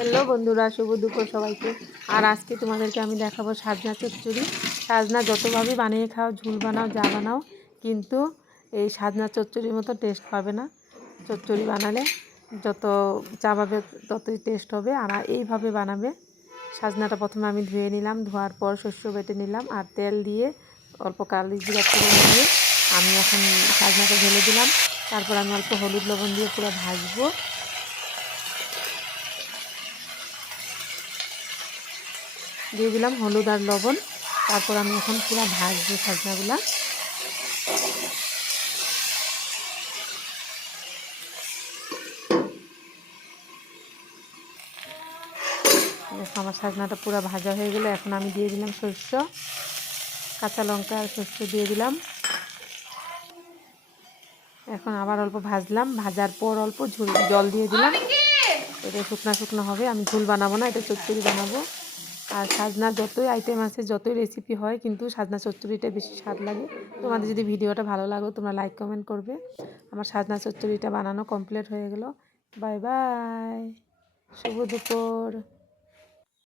Hello বন্ধুরা, শুভ দুপুর সবাইকে। আর আজকে তোমাদেরকে আমি দেখাবো সাজনা চচ্চড়ি। সাজনা যতভাবে বানিয়ে খাও, ঝুল বানাও, যা বানাও, কিন্তু এই সাজনা চচ্চড়ির মতো টেস্ট পাবে না। চচ্চড়ি বানালে যত চাবাবে ততই টেস্ট হবে। আর এইভাবে বানাবে। সাজনাটা প্রথমে আমি ধুয়ে নিলাম, ধোয়ার পর শস্য বেটে নিলাম আর তেল দিয়ে অল্প কালি জিরা ফোড়ন দিয়ে আমি এখন সাজনাটা ঢেলে দিলাম। তারপর আমি অল্প হলুদ লবণ দিয়ে পুরো ভাজবো। দিয়ে দিলাম হলুদ আর লবণ। তারপর আমি এখন পুরো ভাজবো সাজনাগুলা। দেখো আমার সাজনাটা পুরো ভাজা হয়ে গেলে এখন আমি দিয়ে দিলাম সরষে, কাঁচা লঙ্কা আর সরষে দিয়ে দিলাম। এখন আবার অল্প ভাজলাম, ভাজার পর অল্প জল দিয়ে দিলাম। এটা শুকনো শুকনো হবে, আমি ঝোল বানাবো না, এটা চচ্চড়ি বানাবো। আর সাজনা যতই আইটেম আছে, যতই রেসিপি হয়, কিন্তু সাজনা চচ্চড়িটা বেশি স্বাদ লাগে। তোমাদের যদি ভিডিওটা ভালো লাগে তোমরা লাইক কমেন্ট করবে। আমার সাজনা চচ্চড়িটা বানানো কমপ্লিট হয়ে গেল। বাই বাই, শুভ দুপুর।